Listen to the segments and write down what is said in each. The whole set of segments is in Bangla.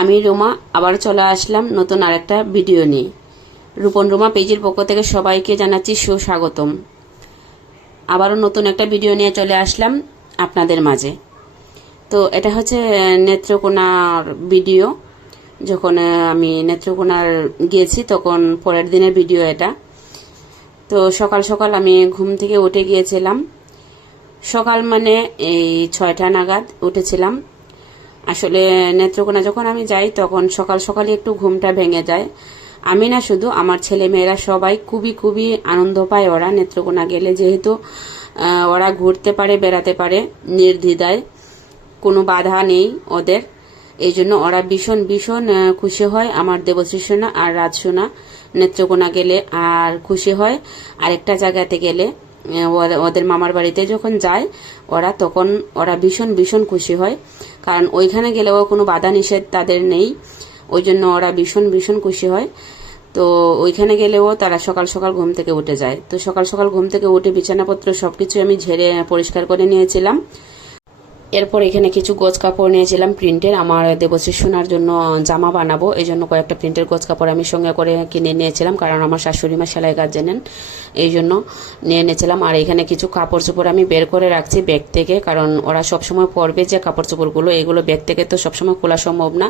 আমি রুমা আবার চলে আসলাম নতুন আরেকটা ভিডিও নিয়ে। রূপন রুমা পেজের পক্ষ থেকে সবাইকে জানাচ্ছি সুস্বাগতম। আবারও নতুন একটা ভিডিও নিয়ে চলে আসলাম আপনাদের মাঝে। তো এটা হচ্ছে নেত্রকোনার ভিডিও। যখন আমি নেত্রকোনার গিয়েছি তখন পরের দিনের ভিডিও এটা। তো সকাল সকাল আমি ঘুম থেকে উঠে গিয়েছিলাম। সকাল মানে এই 6টা নাগাদ উঠেছিলাম। আসলে নেত্রকোনা যখন আমি যাই তখন সকাল সকালই একটু ঘুমটা ভেঙে যায়। আমি না, শুধু আমার ছেলে মেয়েরা সবাই খুবই খুবই আনন্দ পায় ওরা নেত্রকোনা গেলে, যেহেতু ওরা ঘুরতে পারে, বেড়াতে পারে নির্দ্বিধায়, কোনো বাধা নেই ওদের। এই জন্য ওরা ভীষণ ভীষণ খুশি হয়। আমার দেবশ্রী সোনা আর রাজ সোনা নেত্রকোনা গেলে আর খুশি হয়। আরেকটা জায়গাতে গেলে ওদের মামার বাড়িতে যখন যায় ওরা, তখন ওরা ভীষণ ভীষণ খুশি হয়, কারণ ওইখানে গেলেও কোনো বাধা নিষেধ তাদের নেই। ওই জন্য ওরা ভীষণ ভীষণ খুশি হয়। তো ওইখানে গেলেও তারা সকাল সকাল ঘুম থেকে উঠে যায়। তো সকাল সকাল ঘুম থেকে উঠে বিছানাপত্র সবকিছু আমি ঝেড়ে পরিষ্কার করে নিয়েছিলাম। এরপর এখানে কিছু গোছ কাপড় নিয়েছিলাম প্রিন্টের, আমার দেবশ্রী সোনার জন্য জামা বানাবো, এই জন্য কয়েকটা প্রিন্টের গোছ কাপড় আমি সঙ্গে করে কিনে নিয়েছিলাম, কারণ আমার শাশুড়ি মা সেলাই কাজ জানেন, এই জন্য নিয়ে নিয়েছিলাম। আর এখানে কিছু কাপড় চোপড় আমি বের করে রাখছি ব্যাগ থেকে, কারণ ওরা সবসময় পরবে যে কাপড় চোপড়গুলো, এগুলো ব্যাগ থেকে তো সবসময় খোলা সম্ভব না,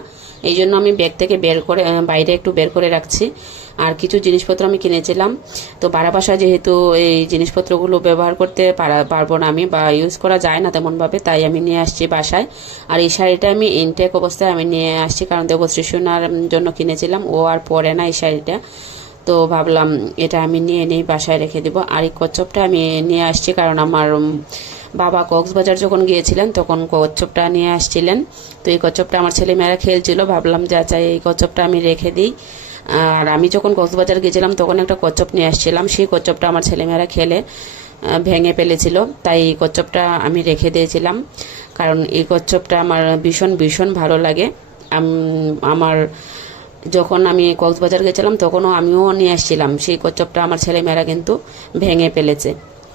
এই জন্য আমি ব্যাগ থেকে বের করে বাইরে একটু বের করে রাখছি। আর কিছু জিনিসপত্র আমি কিনেছিলাম। তো বাড়া বাসায় যেহেতু এই জিনিসপত্রগুলো ব্যবহার করতে পারবো না আমি, বা ইউজ করা যায় না তেমনভাবে, তাই আমি নিয়ে আসছি বাসায়। আর এই শাড়িটা আমি ইনটেক অবস্থায় আমি নিয়ে আসছি, কারণ দেবশ্রী সোনার জন্য কিনেছিলাম, ও আর পরে না এই শাড়িটা। তো ভাবলাম এটা আমি নিয়ে নেই, বাসায় রেখে দিব। আর এই কচ্ছপটা আমি নিয়ে আসছি কারণ আমার বাবা কক্সবাজার যখন গিয়েছিলেন তখন কচ্ছপটা নিয়ে আসছিলেন। তো এই কচ্ছপটা আমার ছেলে মেয়েরা খেলছিল, ভাবলাম যে আচ্ছা এই কচ্ছপটা আমি রেখে দিই। আর আমি যখন কক্সবাজার গেছিলাম তখন একটা কচ্ছপ নিয়ে আসছিলাম, সেই কচ্ছপটা আমার ছেলেমেয়েরা খেলে ভেঙে ফেলেছিল, তাই এই কচ্ছপটা আমি রেখে দিয়েছিলাম। কারণ এই কচ্ছপটা আমার ভীষণ ভীষণ ভালো লাগে। আমার যখন আমি কক্সবাজার গেছিলাম তখনও আমিও নিয়ে আসছিলাম, সেই কচ্ছপটা আমার ছেলেমেয়েরা কিন্তু ভেঙে ফেলেছে,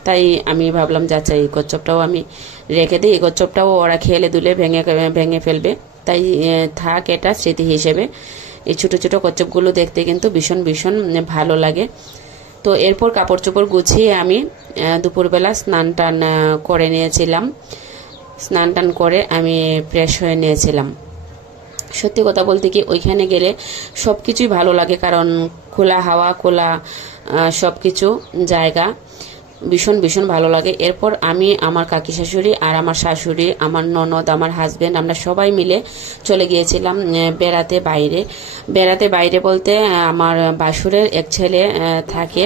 তাই আমি ভাবলাম যে আচ্ছা এই কচ্ছপটাও আমি রেখে দিই। এই কচ্ছপটাও ওরা খেলে দুলে ভেঙে ফেলবে, তাই থাক এটা স্মৃতি হিসেবে। এই ছোটো ছোটো কচ্ছপগুলো দেখতে কিন্তু ভীষণ ভীষণ ভালো লাগে। তো এরপর কাপড় চোপড় গুছিয়ে আমি দুপুরবেলা স্নান টান করে নিয়েছিলাম। স্নান টান করে আমি ফ্রেশ হয়ে নিয়েছিলাম। সত্যি কথা বলতে কি, ওইখানে গেলে সব কিছুই ভালো লাগে, কারণ খোলা হাওয়া, খোলা সব কিছু জায়গা ভীষণ ভীষণ ভালো লাগে। এরপর আমি, আমার কাকি শাশুড়ি আর আমার শাশুড়ি, আমার ননদ, আমার হাজব্যান্ড, আমরা সবাই মিলে চলে গিয়েছিলাম বেড়াতে বাইরে বলতে আমার বাসুরের এক ছেলে থাকে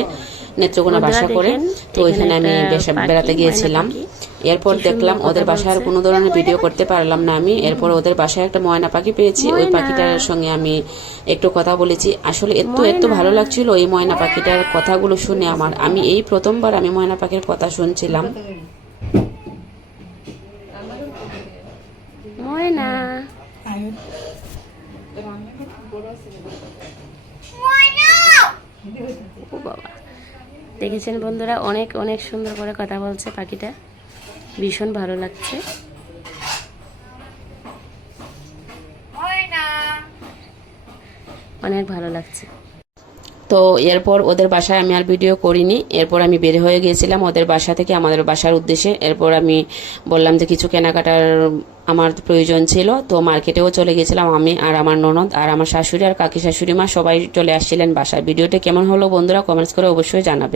নেত্রকোনা বাসা করে, তো ওইখানে আমি বেড়াতে গিয়েছিলাম। এরপর দেখলাম ওদের বাসায় আর কোনো ধরনের ভিডিও করতে পারলাম না আমি। এরপর ওদের বাসায় একটা ময়না পাখি পেয়েছি, ওই পাখিটার সঙ্গে আমি একটু কথা বলেছি। আসলে এত ভালো লাগছিল এই ময়না পাখিটার কথাগুলো শুনে আমার। আমি এই প্রথমবার আমি ময়না পাখির কথা শুনছিলাম। ময়না বাবা, দেখেছেন বন্ধুরা, অনেক অনেক সুন্দর করে কথা বলছে পাখিটা, ভীষণ ভালো লাগছে। অনেক ভালো লাগছে। তো এরপর ওদের বাসায় আমি আর ভিডিও করিনি। এরপর আমি বের হয়ে গিয়েছিলাম ওদের বাসা থেকে আমাদের বাসার উদ্দেশ্যে। এরপর আমি বললাম যে কিছু কেনাকাটার আমার প্রয়োজন ছিল, তো মার্কেটেও চলে গেছিলাম আমি আর আমার ননদ আর আমার শাশুড়ি আর কাকি শাশুড়ি মা সবাই চলে আসছিলেন বাসায়। ভিডিওটা কেমন হলো বন্ধুরা কমেন্টস করে অবশ্যই জানাবে।